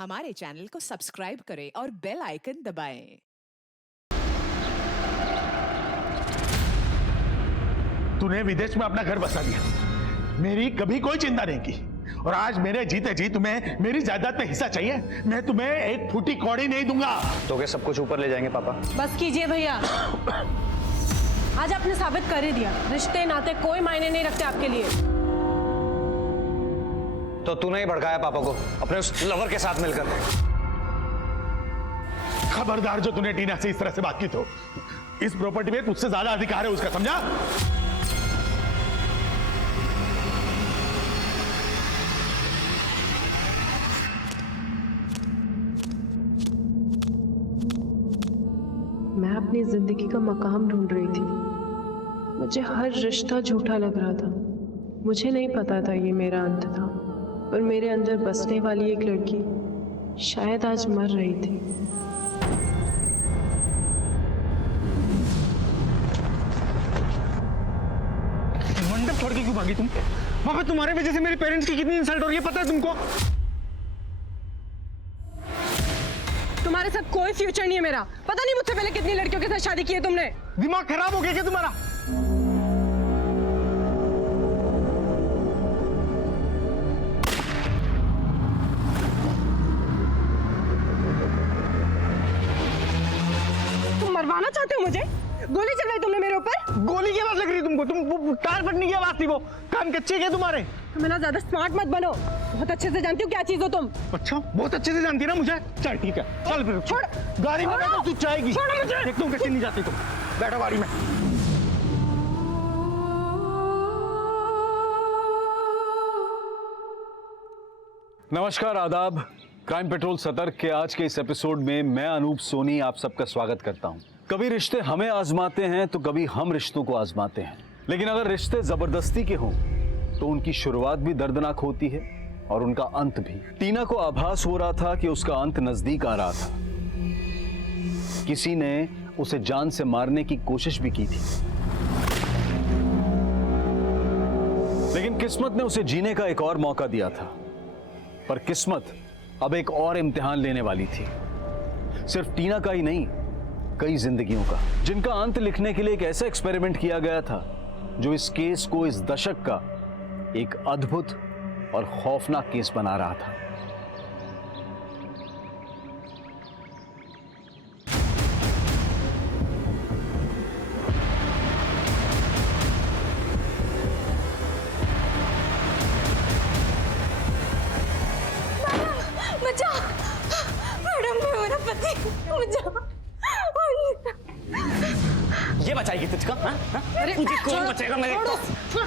हमारे चैनल को सब्सक्राइब करें और बेल आइकन दबाएं। तूने विदेश में अपना घर बसा लिया, मेरी कभी कोई चिंता नहीं की, और आज मेरे जीते जी तुम्हें मेरी जायदाद में हिस्सा चाहिए। मैं तुम्हें एक फूटी कौड़ी नहीं दूंगा। तो क्या सब कुछ ऊपर ले जाएंगे पापा? बस कीजिए भैया, आज आपने साबित कर ही दिया रिश्ते नाते कोई मायने नहीं रखते आपके लिए। तो तूने ही भड़काया पापा को अपने उस लवर के साथ मिलकर। खबरदार, जो तूने टीना से इस तरह से बात की तो इस प्रॉपर्टी में तुझसे ज्यादा अधिकार है उसका, समझा? मैं अपनी जिंदगी का मकाम ढूंढ रही थी। मुझे हर रिश्ता झूठा लग रहा था। मुझे नहीं पता था ये मेरा अंत था, पर मेरे अंदर बसने वाली एक लड़की शायद आज मर रही थी। मंडप छोड़ के क्यों भागी तुम? पापा, तुम्हारे वजह से मेरे पेरेंट्स की कितनी इंसल्ट हो रही है पता है तुमको? तुम्हारे साथ कोई फ्यूचर नहीं है मेरा। पता नहीं मुझसे पहले कितनी लड़कियों के साथ शादी की है तुमने। दिमाग खराब हो गया क्या तुम्हारा? तुम मरवाना चाहते हो मुझे? गोली चलवाई तुमने मेरे ऊपर? गोली की आवाज लग रही है तुमको? तुम टायर फटने की आवाज थी वो। कान कच्चे क्या तुम्हारे? तुम ना ज्यादा स्मार्ट मत बनो, बहुत अच्छे से जानती हूँ क्या चीज हो तुम। अच्छा, बहुत अच्छे से जानती है ना मुझे। चल ठीक है, चल फिर छोड़। गाड़ी में बैठो, तू जाएगी। छोड़ो मुझे। देखता हूँ कैसे नहीं जाती तुम। बैठो गाड़ी में। नमस्कार, आदाब। क्राइम पेट्रोल सतर्क के आज के इस एपिसोड में मैं अनूप सोनी आप सबका स्वागत करता हूं। कभी रिश्ते हमें आजमाते हैं तो कभी हम रिश्तों को आजमाते हैं, लेकिन अगर रिश्ते जबरदस्ती के हों तो उनकी शुरुआत भी दर्दनाक होती है और उनका अंत भी। टीना को आभास हो रहा था कि उसका अंत नजदीक आ रहा था। किसी ने उसे जान से मारने की कोशिश भी की थी, लेकिन किस्मत ने उसे जीने का एक और मौका दिया था। पर किस्मत अब एक और इम्तिहान लेने वाली थी, सिर्फ टीना का ही नहीं, कई जिंदगियों का, जिनका अंत लिखने के लिए एक ऐसा एक्सपेरिमेंट किया गया था जो इस केस को इस दशक का एक अद्भुत और खौफनाक केस बना रहा था। बचाओ मैडम, मैं मेरा पति, बचाओ। ये बचाएगी तुझको? हाँ? हाँ? अरे मुझे कौन छोड़ो, बचाएगा? मैं छोड़ो, छोड़।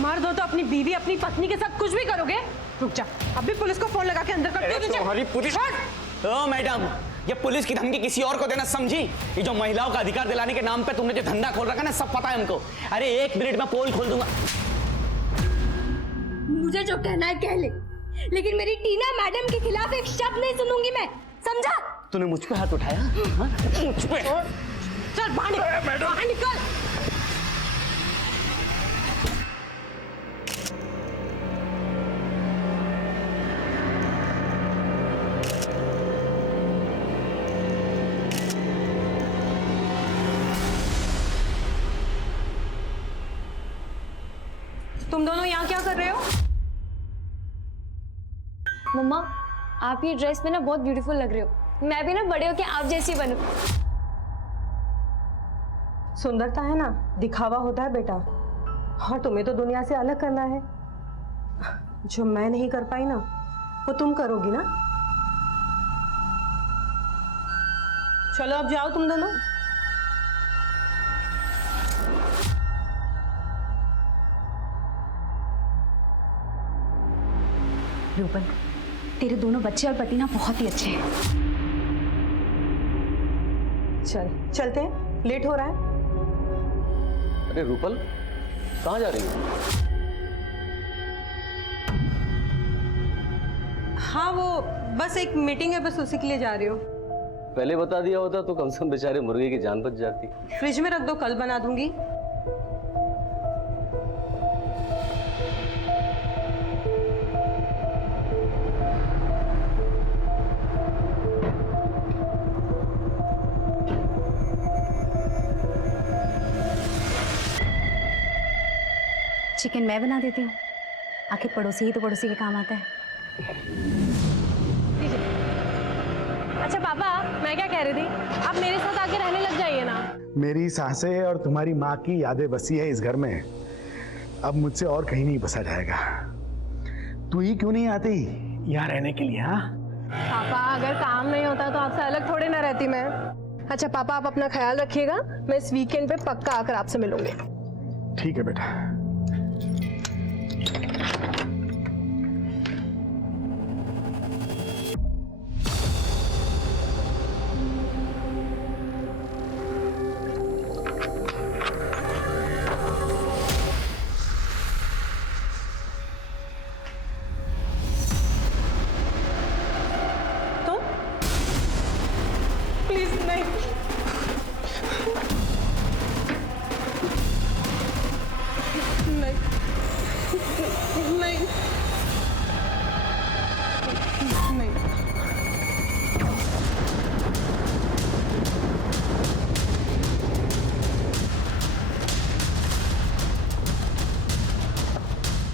मार दो तो अपनी बीवी अपनी पत्नी के साथ कुछ भी करोगे? रुक जा, अभी पुलिस को फोन लगा के अंदर कर दो। तुम्हारी पुलिस। ओ मैडम, ये पुलिस की धमकी किसी और को देना समझी? ये जो महिलाओं का अधिकार दिलाने के नाम पे तुमने जो धंधा खोल रखा ना, सब पता है हमको। अरे 1 मिनट में पोल खोल दूंगा। मुझे जो कहना है कह ले, लेकिन मेरी टीना मैडम के खिलाफ एक शब्द नहीं सुनूंगी मैं, समझा? तूने मुझ पे हाथ उठाया? हाँ? मुझ पे? चल बाहर निकल, बाहर निकल। तुम दोनों यहाँ क्या कर रहे हो? मम्मा, आप ये ड्रेस में ना बहुत ब्यूटीफुल लग रहे हो। मैं भी ना बड़े होके आप जैसी बनूं। सुंदरता है ना, दिखावा होता है बेटा, और तुम्हें तो दुनिया से अलग करना है। जो मैं नहीं कर पाई ना, वो तुम करोगी ना। चलो अब जाओ तुम दोनों। रूपल, तेरे दोनों बच्चे और पति ना बहुत ही अच्छे हैं। चलते हैं, लेट हो रहा है। अरे रूपल, कहाँ जा रही हो? हाँ, वो बस एक मीटिंग है, बस उसी के लिए जा रही हूँ। पहले बता दिया होता तो कम से कम बेचारे मुर्गे की जान बच जाती। फ्रिज में रख दो, कल बना दूंगी। चिकन मैं बना देती हूँ, आखिर पड़ोसी ही तो पड़ोसी के काम आता है। अच्छा पापा, मैं क्या कह रही थी, आप मेरे साथ आके रहने लग जाइए ना। मेरी सांसें और तुम्हारी माँ की यादें बसी है इस घर में, अब मुझसे और कहीं नहीं बसा जाएगा। तू ही क्यों नहीं आती यहाँ रहने के लिए? हाँ पापा, अगर काम नहीं होता तो आपसे अलग थोड़ी ना रहती मैं। अच्छा पापा, आप अपना ख्याल रखिएगा, मैं इस वीकेंड पे पक्का आकर आपसे मिलूंगी। ठीक है बेटा। प्लीज नहीं, नहीं, नहीं, नहीं।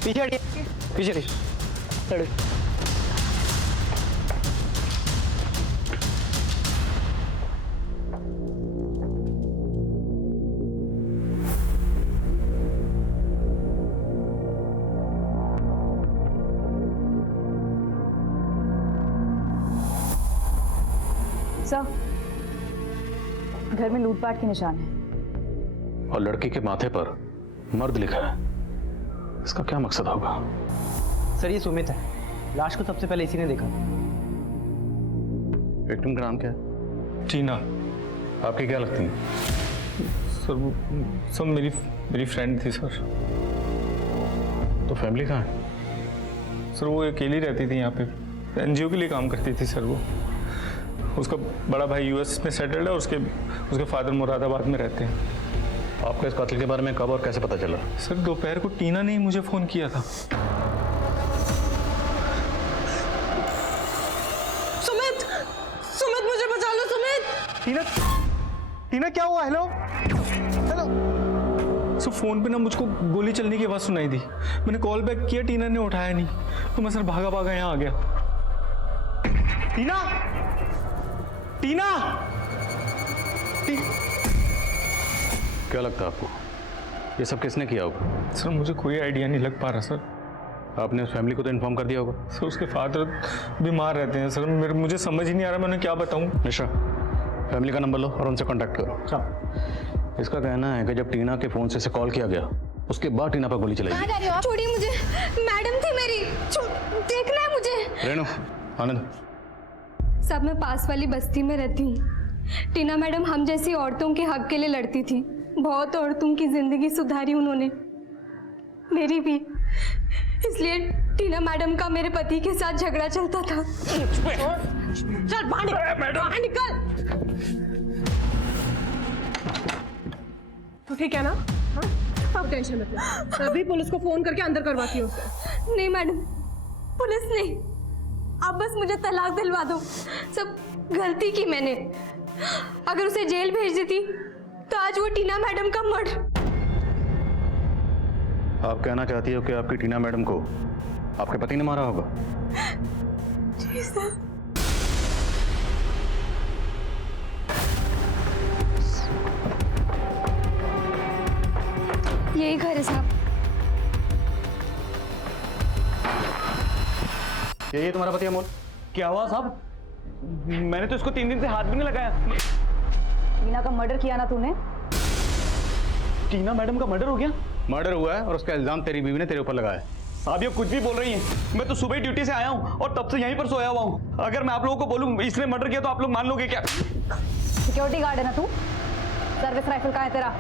पीछे हटिए, पीछे हटिए। सर, घर में लूटपाट के निशान हैं। और लड़की के माथे पर मर्द लिखा है, इसका क्या मकसद होगा? सर ये सुमित है, लाश को सबसे पहले इसी ने देखा। विक्टिम का नाम क्या है? टीना। आपकी क्या लगती है? सर मेरी फ्रेंड थी सर। तो फैमिली कहाँ है? सर वो अकेली रहती थी यहाँ पे, एनजीओ के लिए काम करती थी सर वो। उसका बड़ा भाई यूएस में सेटल्ड है, उसके फादर मुरादाबाद में रहते हैं। आपको इस कातिल के बारे में कब और कैसे पता चला? सर दोपहर को टीना ने ही मुझे फ़ोन किया था। सुमित, सुमित मुझे बचा लो सुमित। टीना क्या हुआ? हेलो सर, फोन पे ना मुझको गोली चलने की आवाज़ सुनाई दी। मैंने कॉल बैक किया, टीना ने उठाया नहीं, तो मैं सर भागा यहाँ आ गया। टीना, क्या लगता है आपको ये सब किसने किया होगा? सर मुझे कोई आइडिया नहीं लग पा रहा सर। आपने उस फैमिली को तो इन्फॉर्म कर दिया होगा? सर उसके फादर बीमार रहते हैं सर, मुझे समझ ही नहीं आ रहा मैं उन्हें क्या बताऊं। मिश्रा, फैमिली का नंबर लो और उनसे कांटेक्ट करो। अच्छा। इसका कहना है कि जब टीना के फोन से कॉल किया गया, उसके बाद टीना पर गोली चलाई। कहाँ जा रही हो आप? छोड़िए मुझे, मैडम थी मेरी, देखना है मुझे। रेणु, आनंद। सब मैं पास वाली बस्ती में रहती हूँ। टीना मैडम हम जैसी औरतों के हक के लिए लड़ती थी। बहुत औरतों की जिंदगी सुधारी उन्होंने, मेरी भी। इसलिए टीना मैडम का मेरे पति के साथ झगड़ा चलता था। चल बाहर निकल। तो ठीक है ना? हाँ, अब टेंशन मत ले, अभी पुलिस को फोन करके अंदर करवाती हूँ उसे। नहीं मैडम, पुलिस नहीं, आप बस मुझे तलाक दिलवा दो। सब गलती की मैंने। अगर उसे जेल भेज देती तो आज वो टीना मैडम का मर्डर। आप कहना चाहती हो कि आपकी टीना मैडम को आपके पति ने मारा होगा? जी सर। यही घर है साहब। ये तुम्हारा पति अमोल? क्या हुआ साहब? मैंने तो इसको 3 दिन से हाथ भी नहीं लगाया। टीना का मर्डर किया ना तूने? टीना मैडम का मर्डर हो गया? मर्डर हुआ है और उसका इल्जाम तेरी बीवी ने तेरे ऊपर लगाया है। साहब ये कुछ भी बोल रही हैं। मैं तो सुबह ही ड्यूटी से आया हूँ और तब से यहीं पर सोया हुआ हूँ। अगर मैं आप लोगों को बोलूँ इसने मर्डर किया तो आप लोग मान लोगे क्या? सिक्योरिटी गार्ड है ना तू? सर्विस राइफल कहाँ है तेरा?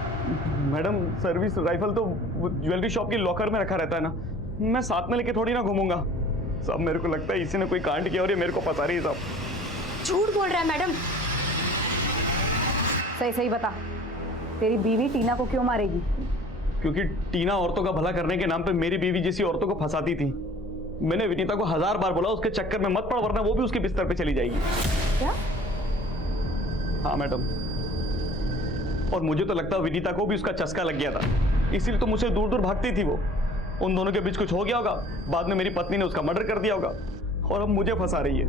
मैडम सर्विस राइफल तो ज्वेलरी शॉप की लॉकर में रखा रहता है ना, मैं साथ में लेके थोड़ी ना घूमूंगा। साहब मेरे को लगता है इसी ने कोई कांड किया और ये मेरे को फंसा रही है साहब। झूठ बोल रहा है मैडम। सही सही बता, तेरी बीवी टीना को क्यों मारेगी? क्योंकि टीना औरतों का भला करने के नाम पे मेरी बीवी जैसी औरतों को फंसाती थी। मैंने विनीता को 1000 बार बोला उसके चक्कर में मत पड़, वरना वो भी उसके बिस्तर पे चली जाएगी। क्या? हाँ मैडम, और मुझे तो लगता है विनीता को भी उसका चस्का लग गया था, इसीलिए तो मुझसे दूर दूर भागती थी वो। उन दोनों के बीच कुछ हो गया होगा, बाद में मेरी पत्नी ने उसका मर्डर कर दिया होगा और अब मुझे फंसा रही है।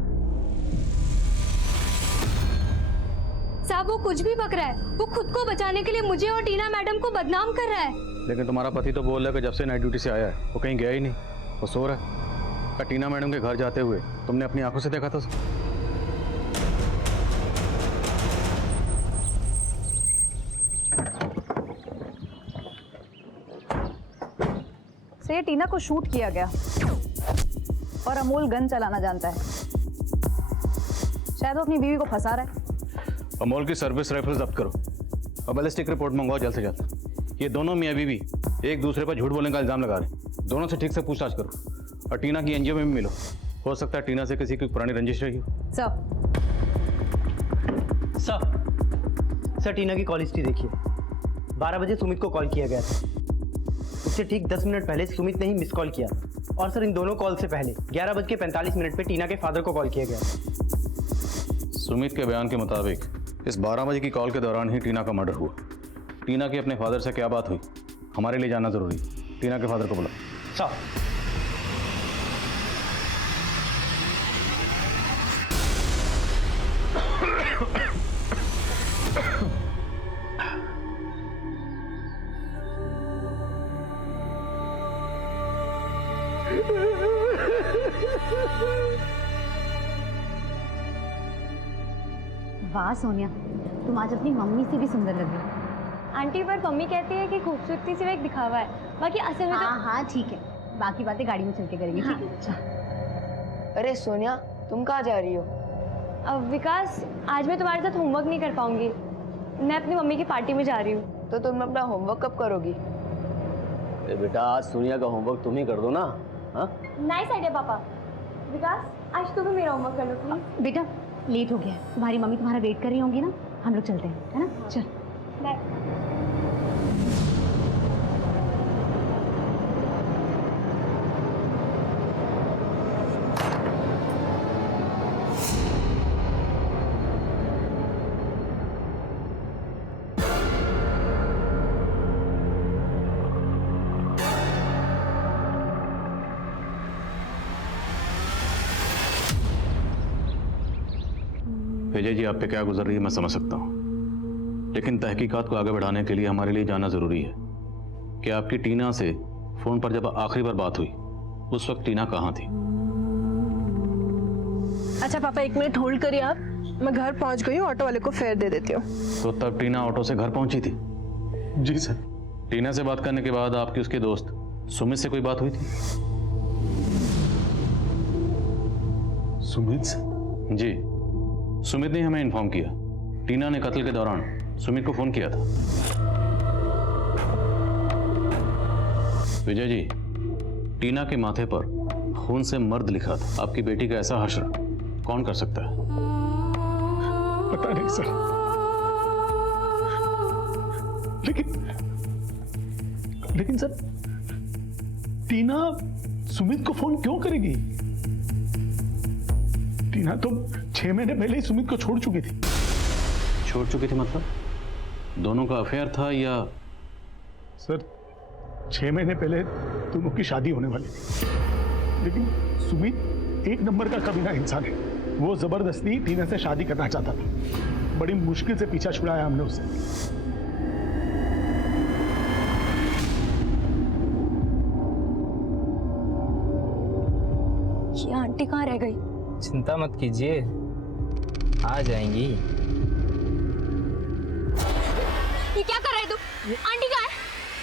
साहब वो कुछ भी बक रहा है, वो खुद को बचाने के लिए मुझे और टीना मैडम को बदनाम कर रहा है। लेकिन तुम्हारा पति तो बोल रहा है कि जब से नाइट ड्यूटी से आया है वो कहीं गया ही नहीं, वो सो रहा है। टीना मैडम के घर जाते हुए तुमने अपनी आंखों से देखा था उसे? से टीना को शूट किया गया और अमोल गन चलाना जानता है। शायद वो अपनी बीवी को फंसा रहा है। अमोल की सर्विस राइफल जब्त करो और बैलिस्टिक रिपोर्ट मंगवाओ जल्द से जल्द। ये दोनों मियाँ बीवी एक दूसरे पर झूठ बोलने का इल्जाम लगा रहे। दोनों से ठीक से पूछताछ करो और टीना की एनजीओ में भी मिलो। हो सकता है टीना से किसी की पुरानी रंजिश रही हो। सर टीना की कॉल हिस्ट्री देखिए। 12 बजे सुमित को कॉल किया गया था, उससे ठीक 10 मिनट पहले सुमित ने ही मिस कॉल किया। और सर इन दोनों कॉल से पहले 11:45 पे टीना के फादर को कॉल किया गया। सुमित के बयान के मुताबिक इस 12 बजे की कॉल के दौरान ही टीना का मर्डर हुआ। टीना की अपने फादर से क्या बात हुई हमारे लिए जानना जरूरी है। टीना के फादर को बुलाओ। सर वाह सोनिया, तुम आज अपनी मम्मी से भी सुंदर लग रही हो। आंटी पर मम्मी कहती है कि खूबसूरती सिर्फ एक दिखावा है, बाकी असल में हाँ हाँ ठीक है, बाकी बातें गाड़ी में चल के करेंगे। ठीक है अच्छा। अरे सोनिया तुम कहाँ जा रही हो? अब विकास आज मैं तुम्हारे साथ होमवर्क नहीं कर पाऊंगी, मैं अपनी मम्मी की पार्टी में जा रही हूँ। तो तुम अपना होमवर्क कब करोगी? बेटा आज सोनिया का होमवर्क तुम ही कर दो ना। हाँ नाइस आइडिया पापा। विकास आज तुम भी मेरा होमवर्क कर लो प्लीज। बेटा लेट हो गया, तुम्हारी मम्मी तुम्हारा वेट कर रही होंगी ना, हम लोग चलते हैं, है ना? चल बाय। विजय जी आप पे क्या गुजर रही है मैं समझ सकता हूँ, लेकिन तहकीकात को आगे बढ़ाने के लिए हमारे लिए जानना जरूरी है कि आपकी टीना से फोन पर जब आखिरी बार बात हुई उस वक्त टीना कहाँ थी? अच्छा पापा 1 मिनट होल्ड करिए आप, मैं घर पहुंच गई हूँ, ऑटो वाले को फेयर दे देती हूँ। तो तब टीना ऑटो से घर पहुंची थी? जी सर। टीना से बात करने के बाद आपकी उसके दोस्त सुमित से कोई बात हुई थी? सुमित से? जी, सुमित ने हमें इन्फॉर्म किया टीना ने कत्ल के दौरान सुमित को फोन किया था। विजय जी, टीना के माथे पर खून से मर्द लिखा था, आपकी बेटी का ऐसा हश्र कौन कर सकता है? पता नहीं सर, लेकिन सर टीना सुमित को फोन क्यों करेगी? टीना तो 6 महीने पहले ही सुमित को छोड़ चुकी थी। छोड़ चुकी थी मतलब दोनों का अफेयर था या? सर 6 महीने पहले दोनों की शादी होने वाली थी, लेकिन सुमित 1 नंबर का कमीना इंसान है। वो जबरदस्ती टीना से शादी करना चाहता था, बड़ी मुश्किल से पीछा छुड़ाया हमने उससे। ये आंटी कहाँ रह गई? चिंता मत कीजिए, आ जाएंगी। ये क्या कर रहे तू? आंटी कहाँ है?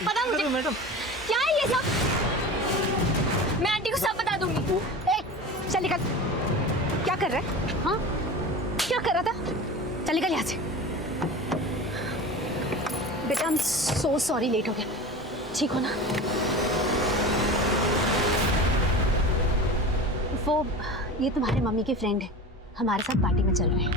बता मुझे। मैडम क्या है ये सब? मैं आंटी को सब बता दूंगी। चल निकल। क्या कर रहा है? हाँ क्या कर रहा था? चल निकल यहाँ से। बेटा I'm so sorry, लेट हो गया। ठीक हो ना? वो ये तुम्हारे मम्मी के फ्रेंड है, हमारे साथ पार्टी में चल रहे हैं।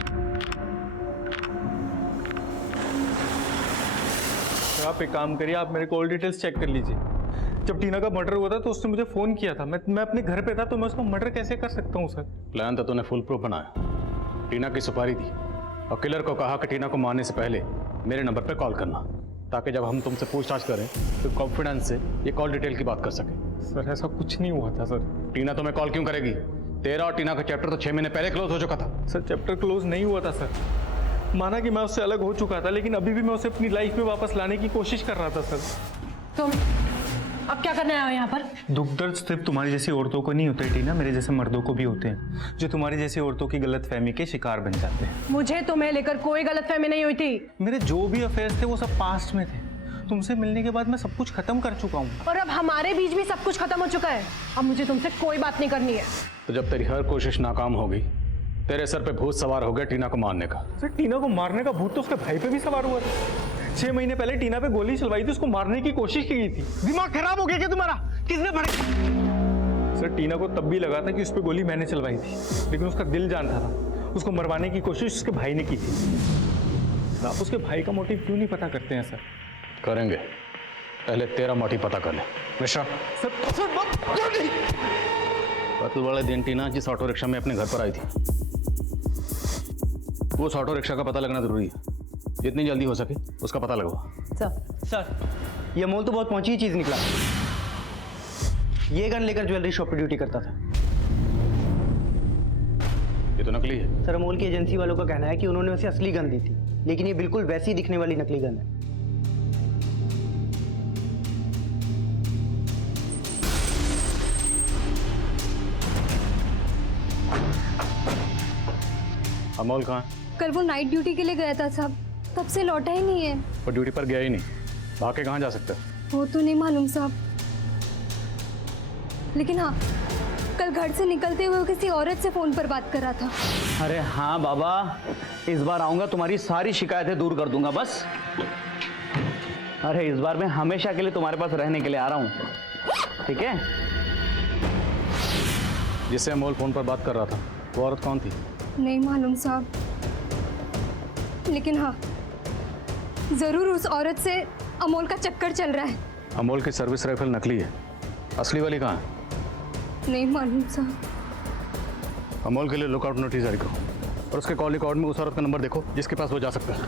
आप एक काम करिए, आप मेरे कॉल डिटेल्स चेक कर लीजिए। जब टीना का मर्डर हुआ था तो उसने मुझे फोन किया था, मैं अपने घर पे था, तो मैं उसका मर्डर कैसे कर सकता हूँ सर? प्लान तो तूने फुल प्रूफ बनाया, टीना की सुपारी दी और किलर को कहा कि टीना को मारने से पहले मेरे नंबर पे कॉल करना, ताकि जब हम तुमसे पूछताछ करें तो कॉन्फिडेंस से ये कॉल डिटेल की बात कर सकें। सर ऐसा कुछ नहीं हुआ था सर। टीना तुम्हें कॉल क्यों करेगी? तेरा और टीना का चैप्टर तो 6 महीने पहले क्लोज हो चुका था। सर चैप्टर क्लोज नहीं हुआ था सर। माना कि मैं उससे अलग हो चुका था, लेकिन अभी भी मैं उसे अपनी लाइफ में वापस लाने की कोशिश कर रहा था सर। तुम अब क्या करने आए हो यहाँ पर? दुख दर्द सिर्फ तुम्हारी जैसी औरतों को नहीं होते टीना, मेरे जैसे मर्दों को भी होते हैं, जो तुम्हारी जैसी औरतों की गलतफहमी के शिकार बन जाते हैं। मुझे तुम्हें लेकर कोई गलतफहमी नहीं हुई थी। मेरे जो भी अफेयर्स थे वो सब पास्ट में थे। तुमसे मिलने के बाद मैं सब कुछ खत्म कर चुका हूँ। और अब हमारे बीच भी सब कुछ खत्म हो चुका है। अब मुझे तुमसे कोई बात नहीं करनी है। तो जब तेरी हर कोशिश नाकाम हो गई, तेरे सर पे भूत सवार हो गया टीना को मारने का। सर टीना को मारने का भूत तो उसके भाई पे भी सवार हुआ था। 6 महीने पहले टीना पे गोली चलवाई थी, उसको मारने की कोशिश की गई थी। दिमाग खराब हो गया क्या तुम्हारा? किसने पढ़ा? सर टीना को तब भी लगा था कि उस पर गोली मैंने चलवाई थी, लेकिन उसका दिल जानता था। उसको मरवाने की कोशिश उसके भाई ने की थी। आप उसके भाई का मोटिव क्यों नहीं पता करते हैं सर? करेंगे, पहले तेरा मोटिव पता कर ले। मिश्रा कत्ल वाले दिन टीना जिस ऑटो रिक्शा में अपने घर पर आई थी, उस ऑटो रिक्शा का पता लगना जरूरी है। जितनी जल्दी हो सके उसका पता लगवा। सर ये अमोल तो बहुत पहुंची चीज निकला। ये गन लेकर ज्वेलरी शॉप पर ड्यूटी करता था। ये तो नकली है। सर अमोल की एजेंसी वालों का कहना है कि उन्होंने उसे असली गन दी थी, लेकिन ये बिल्कुल वैसी दिखने वाली नकली गन है। अमोल कहाँ है? कल वो नाइट ड्यूटी के लिए गया था साहब, तब से लौटा ही नहीं है। वो ड्यूटी पर गया ही नहीं, भाग के कहाँ जा सकता है? वो तो नहीं मालूम साहब, लेकिन हाँ कल घर से निकलते हुए वो किसी औरत से फोन पर बात कर रहा था। अरे हाँ बाबा, इस बार आऊंगा तुम्हारी सारी शिकायतें दूर कर दूंगा बस। अरे इस बार मैं हमेशा के लिए तुम्हारे पास रहने के लिए आ रहा हूँ, ठीक है? जिससे अमोल फोन पर बात कर रहा था वो औरत कौन थी? नहीं मालूम साहब, लेकिन हाँ जरूर उस औरत से अमोल का चक्कर चल रहा है। अमोल की सर्विस राइफल नकली है, असली वाली कहाँ है? नहीं मालूम साहब। अमोल के लिए लुकआउट नोटिस जारी करो और उसके कॉल रिकॉर्ड में उस औरत का नंबर देखो जिसके पास वो जा सकता है।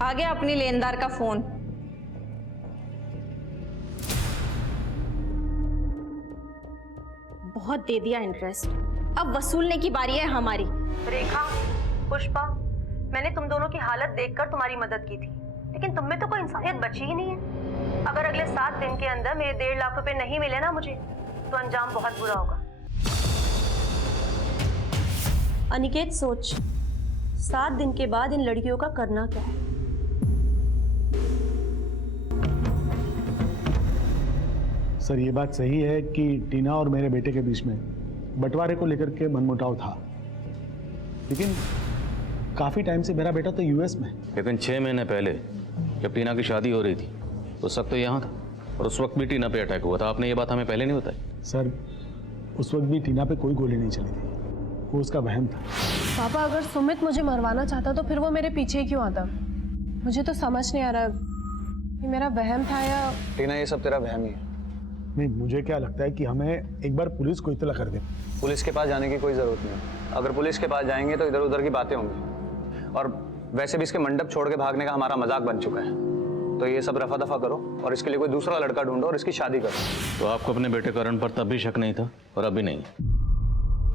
आ गया अपनी लेनदार का फोन। बहुत दे दिया इंटरेस्ट, अब वसूलने की बारी है हमारी। रेखा, पुष्पा, मैंने तुम दोनों की हालत देखकर तुम्हारी मदद की थी, लेकिन तुम में तो कोई इंसानियत बची ही नहीं है। अगर अगले 7 दिन के अंदर मेरे 1.5 लाख रुपए नहीं मिले ना मुझे, तो अंजाम बहुत बुरा होगा। अनिकेत सोच, 7 दिन के बाद इन लड़कियों का करना क्या है? सर ये बात सही है कि टीना और मेरे बेटे के बीच में बंटवारे को लेकर के मनमुटाव था, लेकिन काफी टाइम से मेरा बेटा तो यूएस में। लेकिन 6 महीने पहले जब टीना की शादी हो रही थी उस वक्त तो यहाँ था, और उस वक्त भी टीना पे अटैक हुआ था। आपने ये बात हमें पहले नहीं बताई। सर उस वक्त भी टीना पे कोई गोली नहीं चली थी, वो उसका वहम था। पापा अगर सुमित मुझे मरवाना चाहता तो फिर वो मेरे पीछे क्यों आता? मुझे तो समझ नहीं आ रहा ये मेरा वहम था या... टीना ये सब तेरा वहम ही है। नहीं, मुझे क्या लगता है कि हमें एक बार पुलिस को इत्तला कर दे। पुलिस के पास जाने की कोई जरूरत नहीं। अगर पुलिस के पास जाएंगे तो इधर उधर की बातें होंगी, और वैसे भी इसके मंडप छोड़ के भागने का हमारा मजाक बन चुका है। तो ये सब रफा दफा करो और इसके लिए कोई दूसरा लड़का ढूंढो और इसकी शादी करो। तो आपको अपने बेटे करण पर तब भी शक नहीं था और अभी नहीं?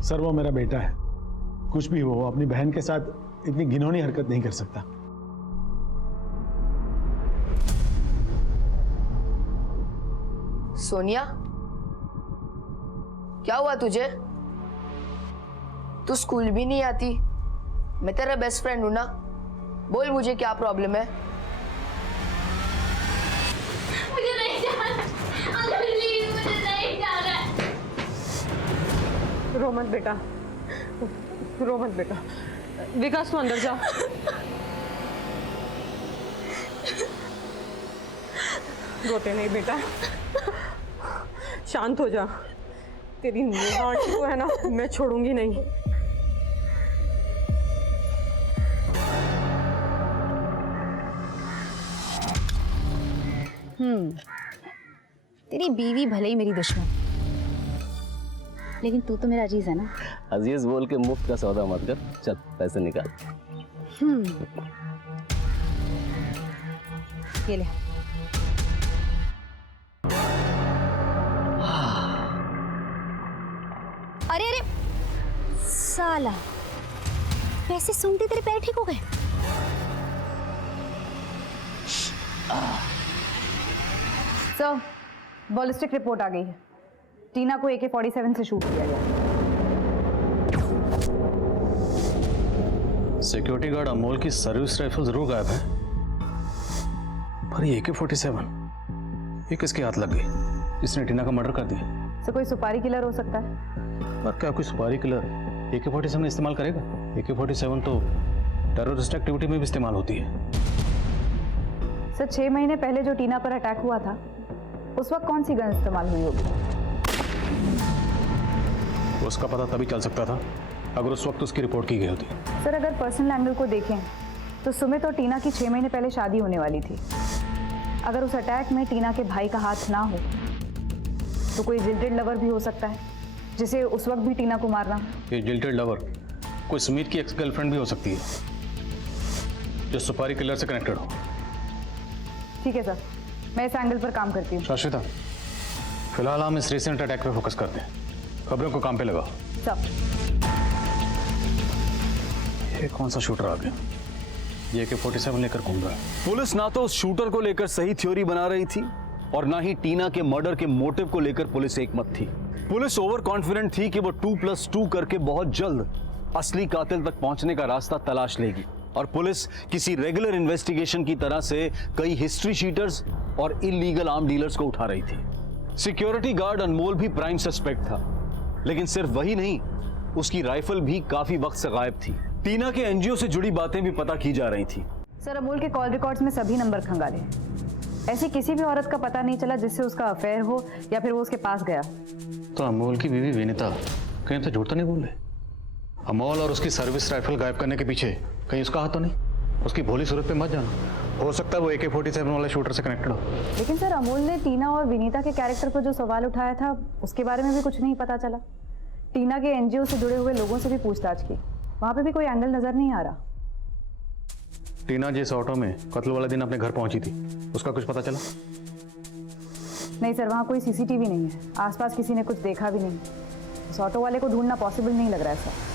सर वो मेरा बेटा है, कुछ भी हो अपनी बहन के साथ इतनी घिनौनी हरकत नहीं कर सकता। सोनिया, क्या हुआ तुझे? तू स्कूल भी नहीं आती, मैं तेरा बेस्ट फ्रेंड हूं ना। बोल मुझे क्या प्रॉब्लम है? मुझे नहीं जाना, प्लीज मुझे नहीं जाना। रो मत बेटा, रो मत बेटा। विकास तू अंदर जा। रोते नहीं बेटा, शांत हो जा। तेरी नेहा आंटी को है ना मैं छोड़ूंगी नहीं। तेरी बीवी भले ही मेरी दुश्मन, लेकिन तू तो मेरा अजीज है ना। अजीज बोल के मुफ्त का सौदा मत कर, चल पैसे निकाल। ये ले। अरे अरे साला, वैसे सूंघते तेरे पैर ठीक हो गए? सर, बॉलिस्टिक रिपोर्ट आ गई है। टीना को AK-47 से शूट किया गया। सिक्योरिटी गार्ड अमोल की सर्विस राइफल जरूर गायब है, पर ये AK-47 ये किसके हाथ लग गई जिसने टीना का मर्डर कर दिया? सर, कोई सुपारी किलर हो सकता है। पर क्या कोई सुपारी किलर AK-47 इस्तेमाल करेगा? AK-47 तो टेररिस्ट एक्टिविटी में भी इस्तेमाल होती है। सर, 6 महीने पहले जो टीना पर अटैक हुआ था, उस वक्त कौन सी गन इस्तेमाल हुई होगी? उसका पता तभी चल सकता था अगर उस वक्त उसकी रिपोर्ट की गई होती। सर, अगर पर्सनल एंगल को देखें तो सुमित और टीना की 6 महीने पहले शादी होने वाली थी। अगर उस अटैक में टीना के भाई का हाथ ना हो तो कोई जिल्टेड लवर भी हो सकता है, जिसे उस वक्त भी टीना को मारना। ये जिल्टेड लवर कोई सुमित की एक्स गर्लफ्रेंड भी हो सकती है जो सुपारी किलर से कनेक्टेड हो। ठीक है सर, मैं इस एंगल पर काम करती हूँ। शाश्विता, फिलहाल हम इस रिसेंट अटैक पे फोकस करते हैं। खबरों को काम पे लगाओ। सर, ये कौन सा शूटर आ गया? ये AK-47 लेकर घूम रहा है। पुलिस ना तो उस शूटर को लेकर सही थ्योरी बना रही थी और ना ही टीना के मर्डर के मोटिव को लेकर पुलिस एकमत थी। पुलिस ओवर कॉन्फिडेंट थी कि वो 2+2 करके बहुत जल्द असली कातिल तक पहुंचने का रास्ता तलाश लेगी, और पुलिस किसी रेगुलर इन्वेस्टिगेशन की तरह से कई हिस्ट्री शीटर्स और इलीगल आर्म डीलर्स को उठा रही थी। सिक्योरिटी गार्ड अनमोल भी प्राइम सस्पेक्ट था, लेकिन सिर्फ वही नहीं, उसकी राइफल भी काफी वक्त से गायब थी। टीना के एनजीओ से जुड़ी बातें भी पता की जा रही थी। सर, अमोल के कॉल रिकॉर्ड्स में सभी नंबर खंगाले। ऐसी किसी भी औरत का पता नहीं चला जिससे उसका अफेयर हो या फिर वो उसके पास गया। तो अमोल की बीवी विनीता कहीं तो झूठ तो नहीं बोल रहे? अमोल और उसकी सर्विस राइफल गायब करने के पीछे कहीं उसका हाथ तो नहीं? उसकी भोली सूरत पे मत जाना, हो सकता है वो AK-47 वाले शूटर से कनेक्टेड हो। लेकिन सर, अमोल ने टीना और विनीता के कैरेक्टर पर जो सवाल उठाया था उसके बारे में भी कुछ नहीं पता चला। टीना के एनजीओ से जुड़े हुए लोगों से भी पूछताछ की, वहां पे भी कोई एंगल नजर नहीं आ रहा। टीना जिस ऑटो में कत्ल वाले दिन अपने घर पहुंची थी, उसका कुछ पता चला? नहीं सर, वहां कोई CCTV नहीं है, आसपास किसी ने कुछ देखा भी नहीं। उस ऑटो वाले को ढूंढना पॉसिबल नहीं लग रहा है सर।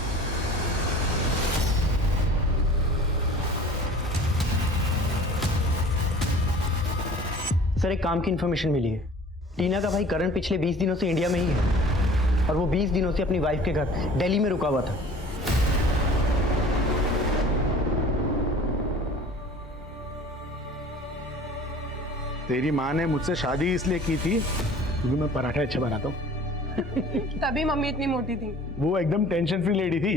सर, एक काम की इन्फॉर्मेशन मिली है। टीना का भाई करण पिछले 20 दिनों से इंडिया में ही है और वो 20 दिनों से अपनी वाइफ के घर दिल्ली में रुका हुआ था। तेरी माँ ने मुझसे शादी इसलिए की थी क्योंकि मैं पराठे अच्छे बनाता हूँ। तभी मम्मी इतनी मोटी थी। वो एकदम टेंशन फ्री लेडी थी।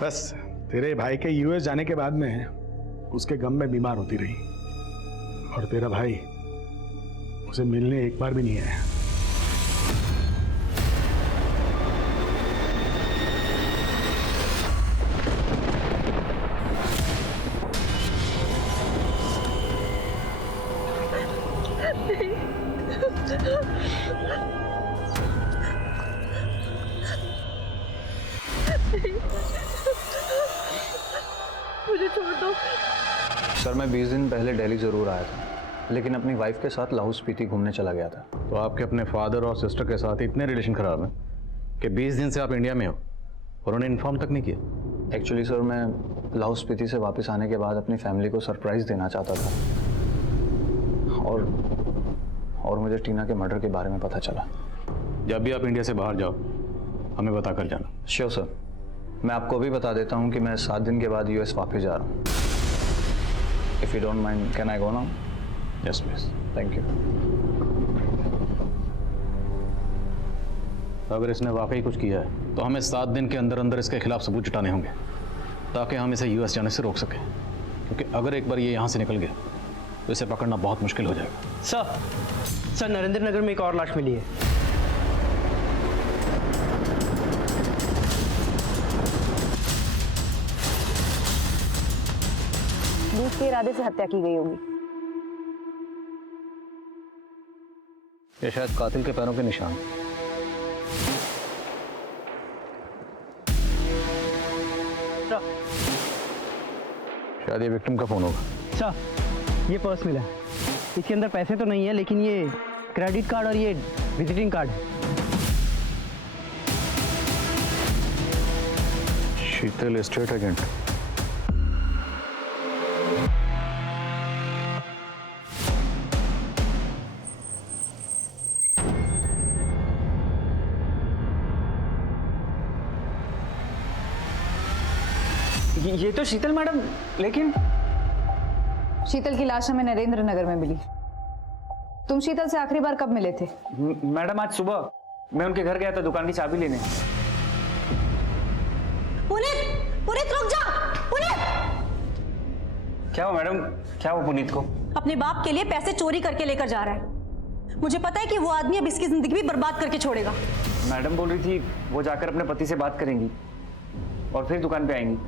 बस तेरे भाई के US जाने के बाद में उसके गम में बीमार होती रही, और तेरा भाई उसे मिलने एक बार भी नहीं आया। मुझे छोड़ दो। सर, मैं 20 दिन पहले दिल्ली ज़रूर आया था, लेकिन अपनी वाइफ के साथ लाहौल स्पीति घूमने चला गया था। तो आपके अपने फादर और सिस्टर के साथ इतने रिलेशन खराब हैं कि 20 दिन से आप इंडिया में हो और उन्हें इन्फॉर्म तक नहीं किया? एक्चुअली सर, मैं लाहौल स्पीति से वापस आने के बाद अपनी फैमिली को सरप्राइज़ देना चाहता था, और मुझे टीना के मर्डर के बारे में पता चला। जब भी आप इंडिया से बाहर जाओ हमें बता कर जाना। श्योर सर, मैं आपको भी बता देता हूँ कि मैं 7 दिन के बाद US वापस जा रहा हूँ। If you don't mind, can I go now? Yes please. Thank you. अगर इसने वाकई कुछ किया है तो हमें 7 दिन के अंदर अंदर इसके खिलाफ सबूत जुटाने होंगे ताकि हम इसे US जाने से रोक सकें, क्योंकि अगर एक बार ये यहाँ से निकल गया तो इसे पकड़ना बहुत मुश्किल हो जाएगा। सर, नरेंद्र नगर में एक और लाश मिली है। लूट के इरादे से हत्या की गई होगी। ये शायद कातिल के पैरों के निशान। शायद ये विक्टिम का फोन होगा। सर, ये पर्स मिला। इसके अंदर पैसे तो नहीं है, लेकिन ये क्रेडिट कार्ड और ये विजिटिंग कार्ड है। शीतल एस्टेट एजेंट। ये तो शीतल मैडम, लेकिन शीतल की लाश हमें नरेंद्र नगर में मिली। तुम शीतल से आखिरी बार कब मिले थे? मैडम आज सुबह मैं उनके घर गया था दुकान की चाबी लेने। पुनीत रुक जा। पुनीत! क्या हुआ मैडम, क्या हुआ पुनीत को? अपने बाप के लिए पैसे चोरी करके लेकर जा रहा है। मुझे पता है कि वो आदमी अब इसकी जिंदगी भी बर्बाद करके छोड़ेगा। मैडम बोल रही थी वो जाकर अपने पति से बात करेंगी और फिर दुकान पे आएंगी।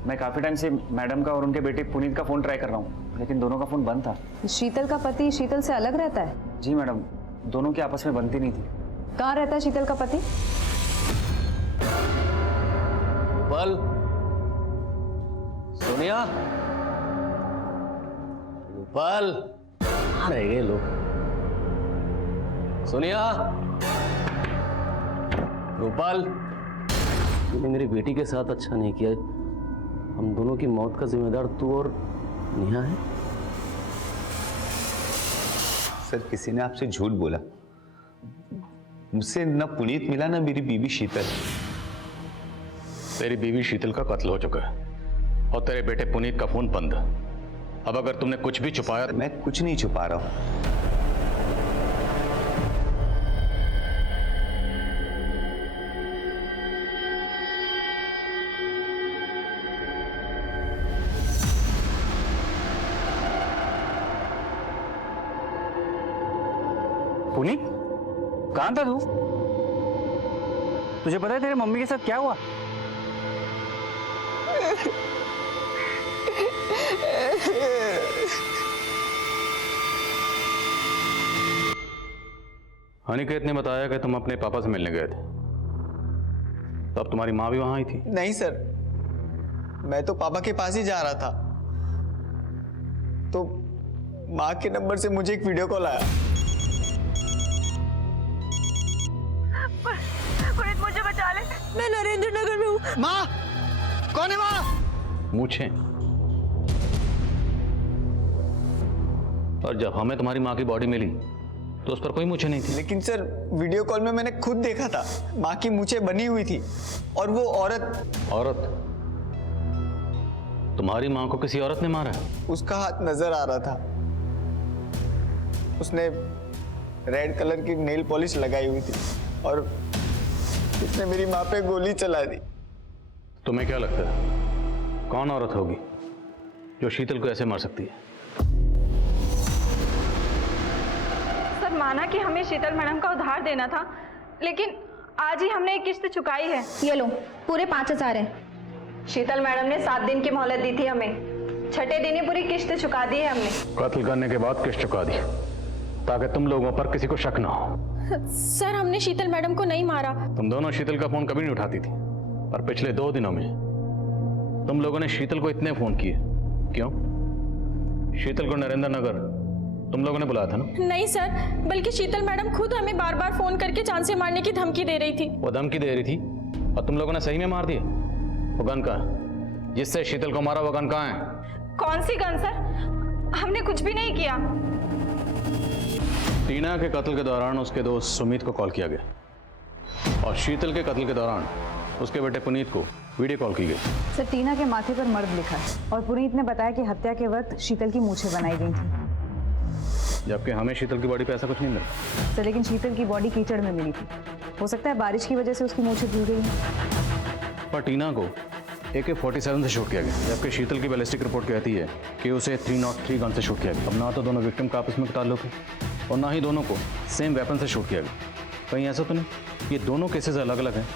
मैं काफी टाइम से मैडम का और उनके बेटे पुनीत का फोन ट्राई कर रहा हूँ, लेकिन दोनों का फोन बंद था। शीतल का पति शीतल से अलग रहता है? जी मैडम, दोनों की आपस में बनती नहीं थी। कहाँ रहता है शीतल का पति? रूपल, सोनिया, रूपल, कहाँ रह गए लोग? सोनिया, रूपल, तूने मेरी बेटी के साथ अच्छा नहीं किया। हम दोनों की मौत का जिम्मेदार तू और नेहा है। सर, किसी ने आपसे झूठ बोला। मुझसे न पुनीत मिला न मेरी बीवी शीतल। तेरी बीवी शीतल का कत्ल हो चुका है और तेरे बेटे पुनीत का फोन बंद। अब अगर तुमने कुछ भी छुपाया। मैं कुछ नहीं छुपा रहा हूं। पुनीत, कहाँ था तू? तुझे पता है तेरे मम्मी के साथ क्या हुआ? अनिकेत ने बताया कि तुम अपने पापा से मिलने गए थे, तब तुम्हारी माँ भी वहां आई थी। नहीं सर, मैं तो पापा के पास ही जा रहा था, तो माँ के नंबर से मुझे एक वीडियो कॉल आया। पुनीत, मुझे बचा ले, मैं नरेंद्र नगर में हूँ। माँ, कौन है माँ? मूछें। और जब हमें तुम्हारी माँ की बॉडी मिली तो उस पर कोई मूछें नहीं थी। लेकिन सर, वीडियो कॉल में मैंने खुद देखा था, माँ की मूछें बनी हुई थी और वो औरत तुम्हारी माँ को किसी औरत ने मारा है? उसका हाथ नजर आ रहा था। उसने रेड कलर की नेल पॉलिश लगाई हुई थी और उसने मेरी माँ पे गोली चला दी। तुम्हें क्या लगता है कौन औरत होगी जो शीतल को ऐसे मार सकती है? सर, माना कि हमें शीतल मैडम का उधार देना था, लेकिन आज ही हमने एक किस्त चुकाई है। ये लो, पूरे 5,000 है। शीतल मैडम ने 7 दिन की मोहलत दी थी हमें, 6ठे दिन ही पूरी किस्त चुका दी है हमने। कत्ल करने के बाद किस्त चुका दी ताकि तुम लोगों पर किसी को शक ना हो। सर, हमने शीतल मैडम को नहीं मारा। तुम दोनों शीतल का फोन कभी नहीं उठाती थी, और पिछले 2 दिनों में तुम लोगों ने शीतल को इतने फोन किए क्यों? शीतल को नरेंद्र नगर तुम लोगों ने बुलाया था ना? नहीं सर, बल्कि शीतल मैडम खुद हमें बार बार फोन करके जान से मारने की धमकी दे रही थी। वो धमकी दे रही थी और तुम लोगों ने सही में मार दिया? वो गन कहाँ है? जिससे शीतल को मारा वो गन कहाँ है? कौन सी गन सर? हमने कुछ भी नहीं किया। टीना के कत्ल के दौरान उसके दोस्त सुमित को कॉल किया गया और शीतल के कत्ल के दौरान उसके बेटे पुनीत को वीडियो कॉल की गई। सर, टीना के माथे पर मर्द लिखा है और पुनीत ने बताया कि हत्या के वक्त शीतल की मूछें बनाई गई थी, जबकि हमें शीतल की बॉडी पे ऐसा कुछ नहीं मिला। सर, लेकिन शीतल की बॉडी कीचड़ में मिली थी। हो सकता है बारिश की वजह से उसकी मूछें धुल गई हैं। पर टीना को AK-47 से शूट किया गया, जबकि शीतल की बैलिस्टिक रिपोर्ट कहती है कि उसे 303 गन से शूट किया गया। अब ना तो दोनों विक्टिम का आपस में ताल्लुक है और ना ही दोनों को सेम वेपन से शूट किया गया। कहीं ऐसा तो नहीं ये दोनों केसेस अलग अलग हैं,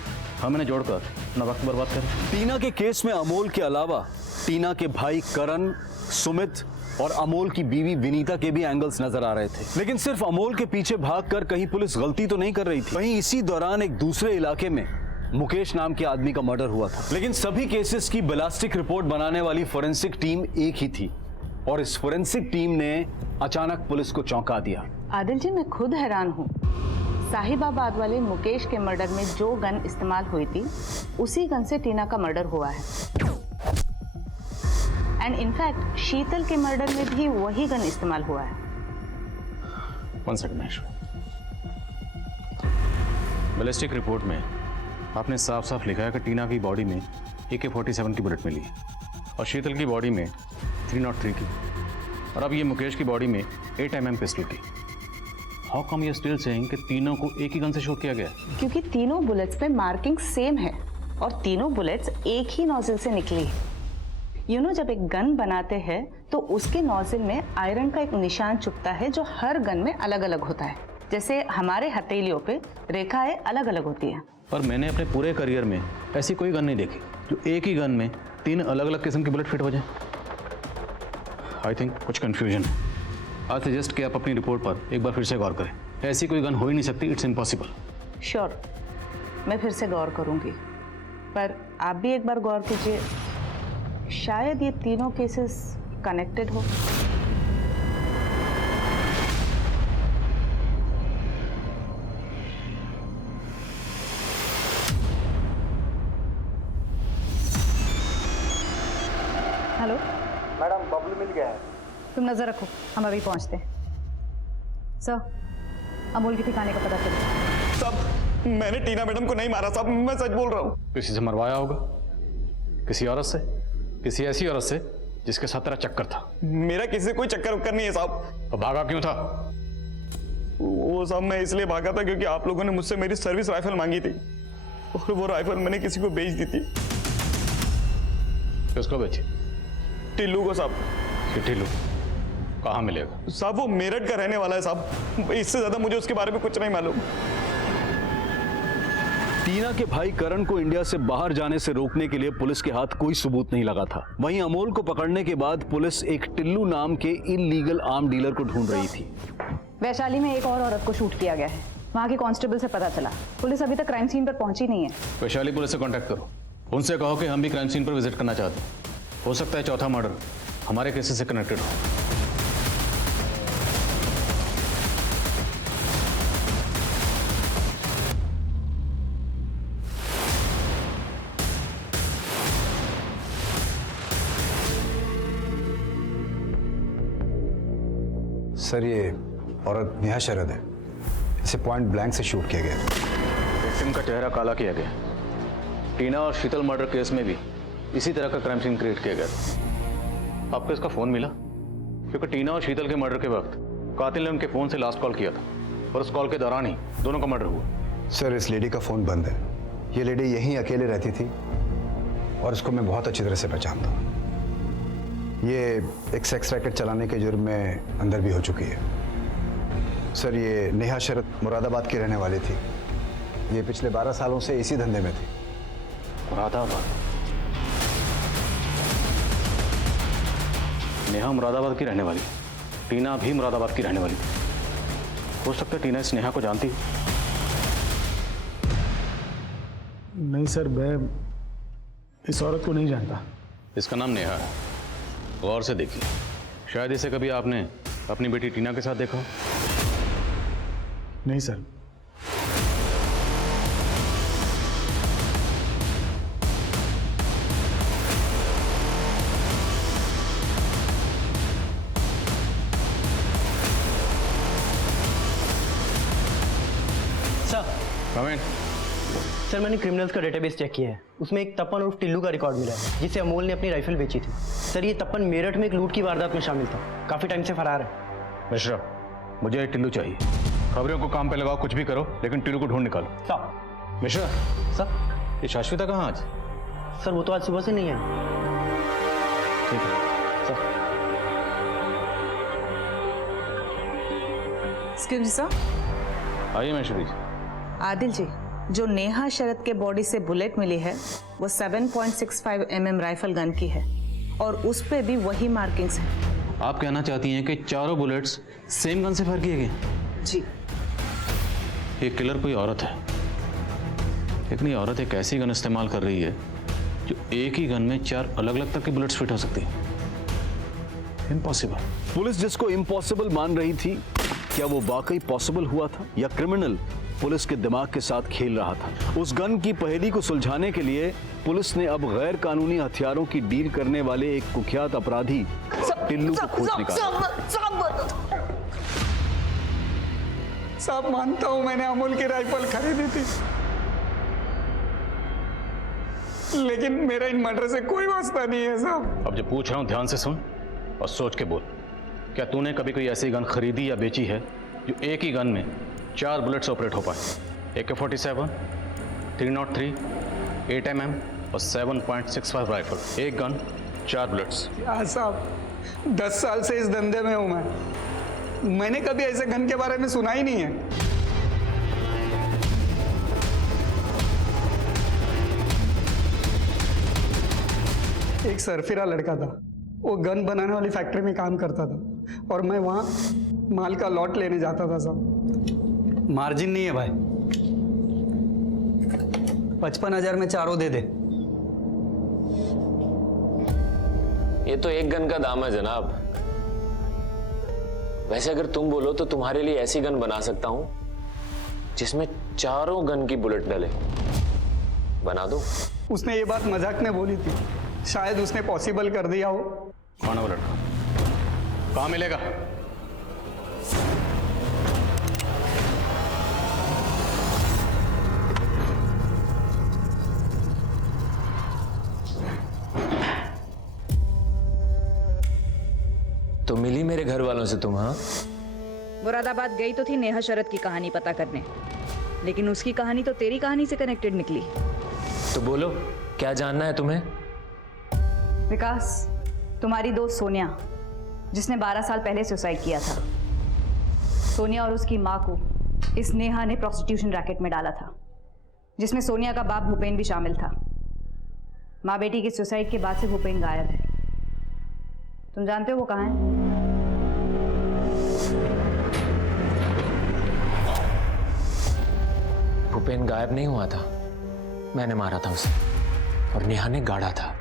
हम इन्हें जोड़कर अपना वक्त बर्बाद करें? टीना के केस में अमोल के अलावा टीना के भाई करण, सुमित और अमोल की बीवी विनीता के भी एंगल्स नजर आ रहे थे, लेकिन सिर्फ अमोल के पीछे भागकर कहीं पुलिस गलती तो नहीं कर रही थी। वहीं इसी दौरान एक दूसरे इलाके में मुकेश नाम के आदमी का मर्डर हुआ था, लेकिन सभी केसेस की बैलिस्टिक रिपोर्ट बनाने वाली फोरेंसिक टीम एक ही थी, और इस फोरेंसिक टीम ने अचानक पुलिस को चौंका दिया। आदिल जी, मैं खुद हैरान हूँ। साहिबाबाद वाले मुकेश के मर्डर में जो गन इस्तेमाल हुई थी उसी गन से टीना का मर्डर हुआ है। एंड इनफैक्ट शीतल के मर्डर में भी वही गन इस्तेमाल हुआ है। One second Maheshwari, ballistic report में आपने साफ साफ लिखा है कि टीना की बॉडी में AK-47 की बुलेट मिली है और शीतल की बॉडी में 303 की, और अब ये मुकेश की बॉडी में 8mm पिस्टल की। How come you still saying कि तीनों को एक ही गन से शूट किया गया? क्योंकि तीनों बुलेट्स पे मार्किंग सेम है और तीनों बुलेट्स एक ही नोजल से निकली है। जब एक गन बनाते हैं तो उसके नोजल में आयरन का एक निशान चुभता है जो हर गन में अलग अलग होता है। जैसे हमारे हथेलियों पे रेखाएं अलग अलग होती हैं। पर मैंने अपने पूरे करियर में ऐसी कोई गन नहीं देखी जो एक ही गन में 3 अलग अलग किस्म की बुलेट फिट हो जाए। आई थिंक कुछ कंफ्यूजन है। आज सजेस्ट कि आप अपनी रिपोर्ट पर एक बार फिर से गौर करें। ऐसी कोई गन हो ही नहीं सकती, इट्स इम्पॉसिबल। श्योर, मैं फिर से गौर करूंगी, पर आप भी एक बार गौर कीजिए, शायद ये तीनों केसेस कनेक्टेड हो। हेलो मैडम, बबलू मिल गया है। तुम नजर रखो, हम अभी पहुंचते हैं। सर, अमोल के ठिकाने का पता चला। साहब, मैंने टीना मैडम को नहीं मारा साहब, मैं सच बोल रहा हूँ। किसी से मरवाया होगा, किसी औरत से, किसी ऐसी औरत से जिसके साथ तेरा चक्कर था। मेरा किसी से कोई चक्कर उक्कर नहीं है साहब। तो भागा क्यों था? वो साहब मैं इसलिए भागा था क्योंकि आप लोगों ने मुझसे मेरी सर्विस राइफल मांगी थी और वो राइफल मैंने किसी को बेच दी थी। किसको बेची? टिल्लू को साहब। टिल्लू कहाँ मिलेगा? साहब वो मेरठ का रहने वाला है साहब, इससे ज्यादा मुझे उसके बारे में कुछ नहीं मालूम। टीना के भाई करण को इंडिया से बाहर जाने से रोकने के लिए पुलिस के हाथ कोई सबूत नहीं लगा था। वहीं अमोल को पकड़ने के बाद पुलिस एक टिल्लू नाम के इल्लीगल आर्म डीलर को ढूंढ रही थी। वैशाली में एक और औरत को शूट किया गया है, वहाँ के कांस्टेबल से पता चला। पुलिस अभी तक क्राइम सीन पर पहुंची नहीं है। वैशाली पुलिस से कांटेक्ट करो, उनसे कहो कि हम भी क्राइम सीन पर विजिट करना चाहते हैं। हो सकता है चौथा मर्डर हमारे केसेस से कनेक्टेड हो। सर, ये औरत नेहा शरद है। इसे पॉइंट ब्लैंक से शूट किया गया। विक्टिम का चेहरा काला किया गया। टीना और शीतल मर्डर केस में भी इसी तरह का क्राइम सीन क्रिएट किया गया था। आपको इसका फोन मिला? क्योंकि टीना और शीतल के मर्डर के वक्त कातिल ने उनके फोन से लास्ट कॉल किया था और उस कॉल के दौरान ही दोनों का मर्डर हुआ। सर, इस लेडी का फोन बंद है। ये लेडी यहीं अकेले रहती थी और इसको मैं बहुत अच्छी तरह से पहचानता हूँ। ये एक सेक्स रैकेट चलाने के जुर्म में अंदर भी हो चुकी है। सर, ये नेहा शरद मुरादाबाद की रहने वाली थी। ये पिछले 12 सालों से इसी धंधे में थी। मुरादाबाद? नेहा मुरादाबाद की रहने वाली, टीना भी मुरादाबाद की रहने वाली थी। हो सकता है टीना इस नेहा को जानती हो। नहीं सर, मैं इस औरत को नहीं जानता। इसका नाम नेहा है, गौर से देखिए। शायद इसे कभी आपने अपनी बेटी टीना के साथ देखा हो। नहीं सर। सर, मैंने क्रिमिनल्स का डेटाबेस चेक किया है। उसमें एक तपन और टिल्लू का रिकॉर्ड मिला है जिसे अमोल ने अपनी राइफल बेची थी। सर, ये तपन मेरठ में एक लूट की वारदात में शामिल था, काफी टाइम से फरार है। मिश्रा, मुझे एक टिल्लू चाहिए। खबरों को काम पे लगाओ, कुछ भी करो, लेकिन टिल्लू को ढूंढ निकालो। सर। मिश्रा। सर। ये शाश्विता कहाँ आज? सर, वो तो आज सुबह से नहीं है। ठीक है सर। Excuse me sir. आइए महेश्वरी। आदिल जी, जो नेहा शरद के बॉडी से बुलेट मिली है वो 7.65 mm राइफल गन की है और उस पे भी वही मार्किंग्स हैं। आप कहना चाहती हैं कि चारों बुलेट्स सेम गन से फायर किए गए? जी। ये किलर कोई औरत है, लेकिन ये औरत एक ऐसी गन इस्तेमाल कर रही है जो एक ही गन में 4 अलग अलग तक की बुलेट्स फिट हो सकती है। इम्पॉसिबल। पुलिस जिसको इम्पॉसिबल मान रही थी, क्या वो वाकई पॉसिबल हुआ था या क्रिमिनल पुलिस के दिमाग के साथ खेल रहा था? उस गन की पहेली को सुलझाने के लिए पुलिस ने अब गैर कानूनी हथियारों की डील करने वाले एक कुख्यात अपराधी टिल्लू को खोज निकाला। साहब मानता हूं मैंने अमूल की राइफल खरीदी थी, लेकिन मेरा इन मर्डर से कोई वास्ता नहीं है साहब। अब जो पूछ रहा हूं ध्यान से सुन और सोच के बोल। क्या तूने कभी कोई ऐसी गन खरीदी या बेची है जो एक ही गन में 4 बुलेट्स ऑपरेट हो पाए? AK-47, 303, 8mm और 7.65 राइफल, एक गन 4 बुलेट्स। क्या साहब, 10 साल से इस धंधे में हूं मैंने कभी ऐसे गन के बारे में सुना ही नहीं है। एक सरफिरा लड़का था, वो गन बनाने वाली फैक्ट्री में काम करता था और मैं वहां माल का लॉट लेने जाता था साहब। मार्जिन नहीं है भाई, 55,000 में चारों दे दे। ये तो एक गन का दाम है जनाब। वैसे अगर तुम बोलो तो तुम्हारे लिए ऐसी गन बना सकता हूं जिसमें चारों गन की बुलेट डले। बना दो। उसने ये बात मजाक में बोली थी, शायद उसने पॉसिबल कर दिया हो। कौन है वो लड़का? कहां मिलेगा? तो मिली मेरे घर वालों से तुम? हाँ, मुरादाबाद गई तो थी नेहा शरद की कहानी पता करने, लेकिन उसकी कहानी तो तेरी कहानी से कनेक्टेड निकली। तो बोलो क्या जानना है तुम्हें? विकास, तुम्हारी दोस्त सोनिया, जिसने 12 साल पहले सुसाइड किया था, सोनिया और उसकी माँ को इस नेहा ने प्रोस्टिट्यूशन रैकेट में डाला था, जिसमें सोनिया का बाप भूपेन भी शामिल था। माँ बेटी की सुसाइड के बाद से भूपेन गायब है। तुम जानते हो वो कहाँ है? भूपेन गायब नहीं हुआ था, मैंने मारा था उसे और नेहा ने गाड़ा था।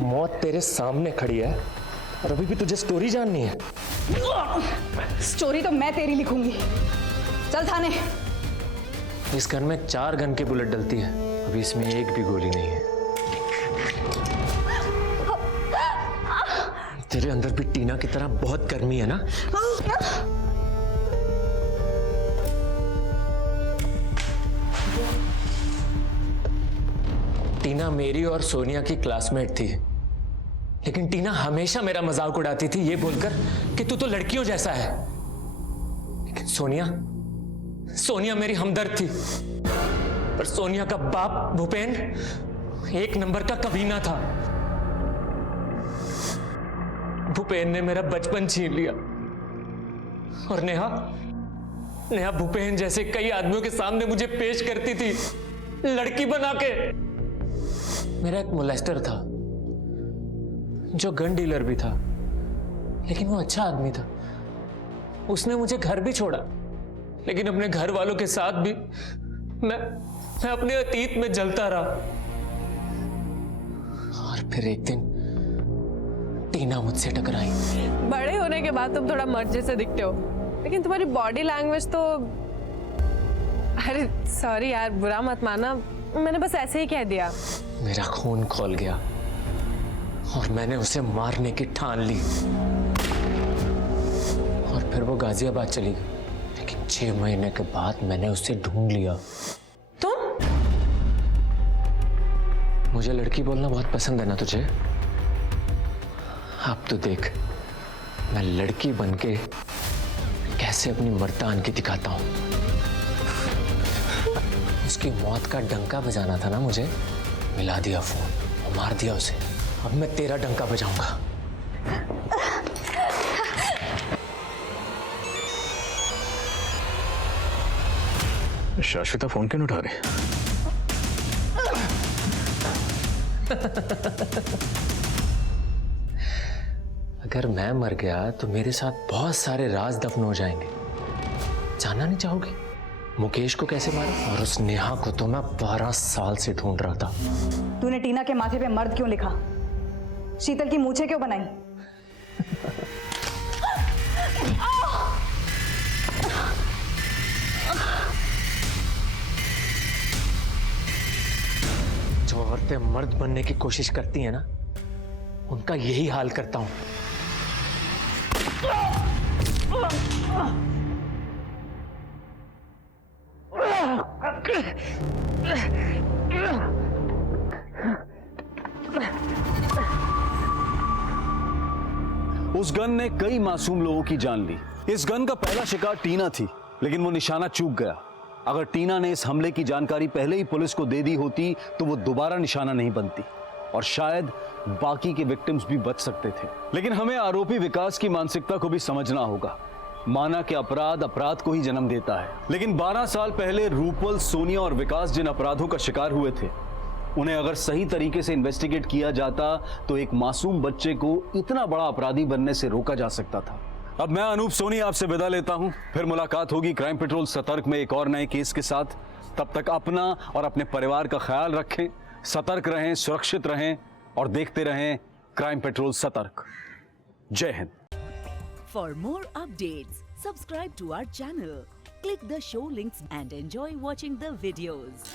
मौत तेरे सामने खड़ी है और अभी भी तुझे स्टोरी जाननी है? स्टोरी तो मैं तेरी लिखूंगी। चल थाने। इस गन में 4 गन की बुलेट डलती है, अभी इसमें एक भी गोली नहीं है। तेरे अंदर भी टीना की तरह बहुत गर्मी है ना? टीना मेरी और सोनिया की क्लासमेट थी, लेकिन टीना हमेशा मेरा मजाक उड़ाती थी ये बोलकर कि तू तो लड़कियों जैसा है। लेकिन सोनिया मेरी हमदर्द थी। पर सोनिया का बाप भूपेन एक नंबर का कमीना था। भूपेन ने मेरा बचपन छीन लिया और नेहा भूपेन जैसे कई आदमियों के सामने मुझे पेश करती थी लड़की बना के। मेरा एक मोलेस्टर था जो गन डीलर भी था, लेकिन वो अच्छा आदमी था। उसने मुझे घर भी छोड़ा, लेकिन अपने घर वालों के साथ भी मैं अपने अतीत में जलता रहा। और फिर एक दिन टीना मुझसे टकराई। बड़े होने के बाद तुम थोड़ा मर्द जैसे दिखते हो, लेकिन तुम्हारी बॉडी लैंग्वेज तो... अरे सॉरी यार, बुरा मत माना, मैंने बस ऐसे ही कह दिया। मेरा खून खौल गया और मैंने उसे मारने की ठान ली। और फिर वो गाजियाबाद चली गई, लेकिन 6 महीने के बाद मैंने उसे ढूंढ लिया। तुम? मुझे लड़की बोलना बहुत पसंद है ना तुझे? अब तो देख मैं लड़की बनके कैसे अपनी मर्दान की दिखाता हूं। उसकी मौत का डंका बजाना था ना मुझे, मिला दिया फोन और मार दिया उसे। अब मैं तेरा डंका बजाऊंगा। शाश्विता फोन क्यों नहीं उठा रही? अगर मैं मर गया तो मेरे साथ बहुत सारे राज दफन हो जाएंगे। जानना नहीं चाहोगे? मुकेश को कैसे मारा? और उस नेहा को तो मैं 12 साल से ढूंढ रहा था। तूने टीना के माथे पे मर्द क्यों लिखा? शीतल की मूछें क्यों बनाई? जो औरतें मर्द बनने की कोशिश करती हैं ना, उनका यही हाल करता हूं। उस गन ने कई मासूम लोगों की जान ली। इस गन का पहला शिकार टीना थी, लेकिन वो निशाना चूक गया। अगर टीना ने इस हमले की जानकारी पहले ही पुलिस को दे दी होती तो वो दोबारा निशाना नहीं बनती और शायद बाकी के विक्टिम्स भी बच सकते थे। लेकिन हमें आरोपी विकास की मानसिकता को भी समझना होगा। माना कि अपराध अपराध को ही जन्म देता है, लेकिन 12 साल पहले रूपल, सोनिया और विकास जिन अपराधों का शिकार हुए थे, उन्हें अगर सही तरीके से इन्वेस्टिगेट किया जाता तो एक मासूम बच्चे को इतना बड़ा अपराधी बनने से रोका जा सकता था। अब मैं अनूप सोनी आपसे विदा लेता हूं, फिर मुलाकात होगी क्राइम पेट्रोल सतर्क में एक और नए केस के साथ। तब तक अपना और अपने परिवार का ख्याल रखें, सतर्क रहें, सुरक्षित रहें और देखते रहें क्राइम पेट्रोल सतर्क। जय Hind. For more updates, subscribe to our channel, click the show links and enjoy watching the videos.